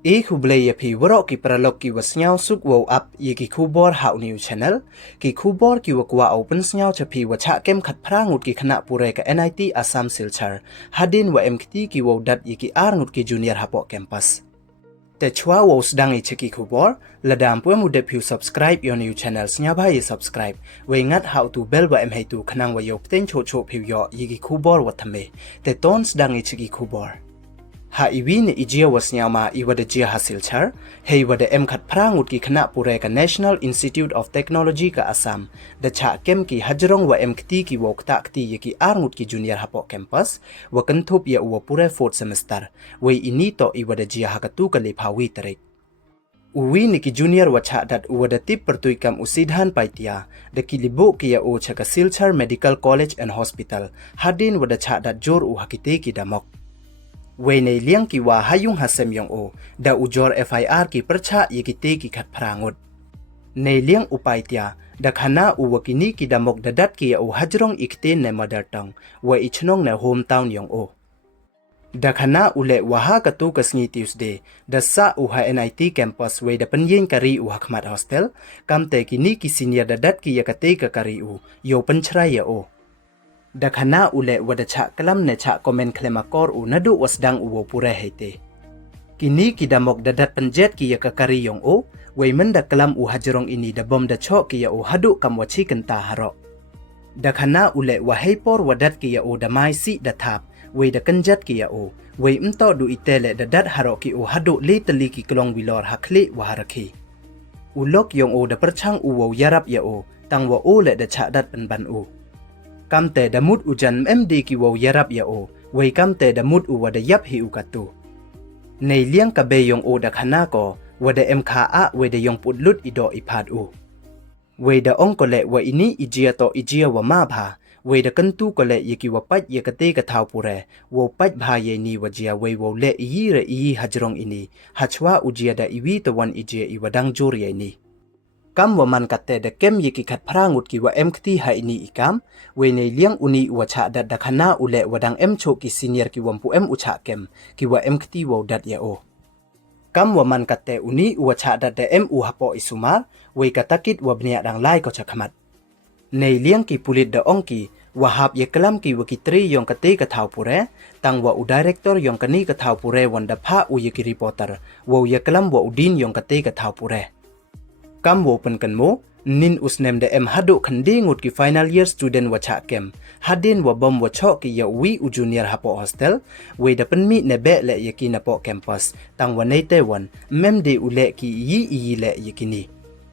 Kublaya pi warok ki paralog ki wasnyaw suk wow up ye ki kubor hau new channel ki kubor ki wakwa open snyaw chapi wacha kem khat prangut ki khana pure ka NIT Assam Silchar hadien wa MKT ki wow dat ye ki arngut ki junior hapo campus te chwa wow sedang i cheki kubor ladam pu mu de pu subscribe your new channel snya ba ye subscribe we ngat how to bell wa em tu khanang wa yok ten cho cho pu yo ye ki kubor wa thame te ton sedang i cheki kubor ha iwi ne ijia wasnyama iwada jia hasilchar hei wada khat prangut ki khana pure ka National Institute of Technology ka Assam da cha kem ki hajrong wa MKT ki wokta kti ye ki arngut ki junior hapo campus wa kanthop ya wa pure 4th semester we ini to iwada jia hakatu ka lephawi tarik uwi ni ki junior wacha dat uwada tip pertuikam usidhan paitia da ki libo ki ya o chaka Silchar Medical College and Hospital hadin wada cha dat jor u hakite ki damok Wene liang ki wa hayung hasem yong o da ujor FIR ki percha yikite ki khat prangut ne liang upai tia da khana uwakini ki damok dadat ki o hajrong ikte ne mother tongue wa ichnong ne hometown yong o da khana ule waha ka tu kasni Tuesday da sa uha NIT campus we da panyen kari u hakmat hostel kamte kini ki senior dadat ki yakate ka kari u yo panchra ya o da khana ule wada cha kalam ne cha comment klemakor u nadu wasdang uwo pure hete kini ki damok dadat panjet ki yakakari yong o weimen da kalam u hajrong ini da bom da cho ki ya o hadu kamwachi kenta haro da khana ule wa heipor wadat ki ya o da mai si da thap we da kanjat ki ya o we mto du itele dadat haro ki o hadu le tali ki klong wilor hakli wa harakhi ulok yong o da perchang uwo yarap ya o tangwa o le da cha dat ban u kamte da mut ujan MD ki wo yarap ya o we kamte da mut u wada yap hi ukatu nei liang ka be yong o da khana ko wada kha a we da yong putlut ido iphat u we da ong ko le wa ini ijia to ijia wa ma bha we da kantu ko le yiki wa pat ye kate ka thau pure wo pat bha ye ni wa jia we wo le yi re yi hajrong ini hachwa ujia da iwi to wan ijia i wadang jor ye ni kam wa man kate da kem yiki khat prangut ki wa MKT ha ini ikam we nei liang uni wa cha da khana ule wadang cho ki senior ki wampu ucha kem ki wa MKT wo dat ya o kam wa man kate uni wa cha da u hapo isumar we katakit wa bnia dang lai ko chakhamat nei liang ki pulit da ongki wa hap ye kalam ki wa ki tri yong kate ka thau pure tang wa u director yong kani ka thau pure wanda pha u ye ki reporter wo ye kalam wa udin yong kate ka thau pure kam wo pen kan mo nin usnem de hadu khandi ngut ki final year student wacha kem hadin wa bom wa cho ki ya wi u junior hapo hostel we da pen mi ne be le yakina po campus tang wa nei te wan mem de ule ki yi le yakini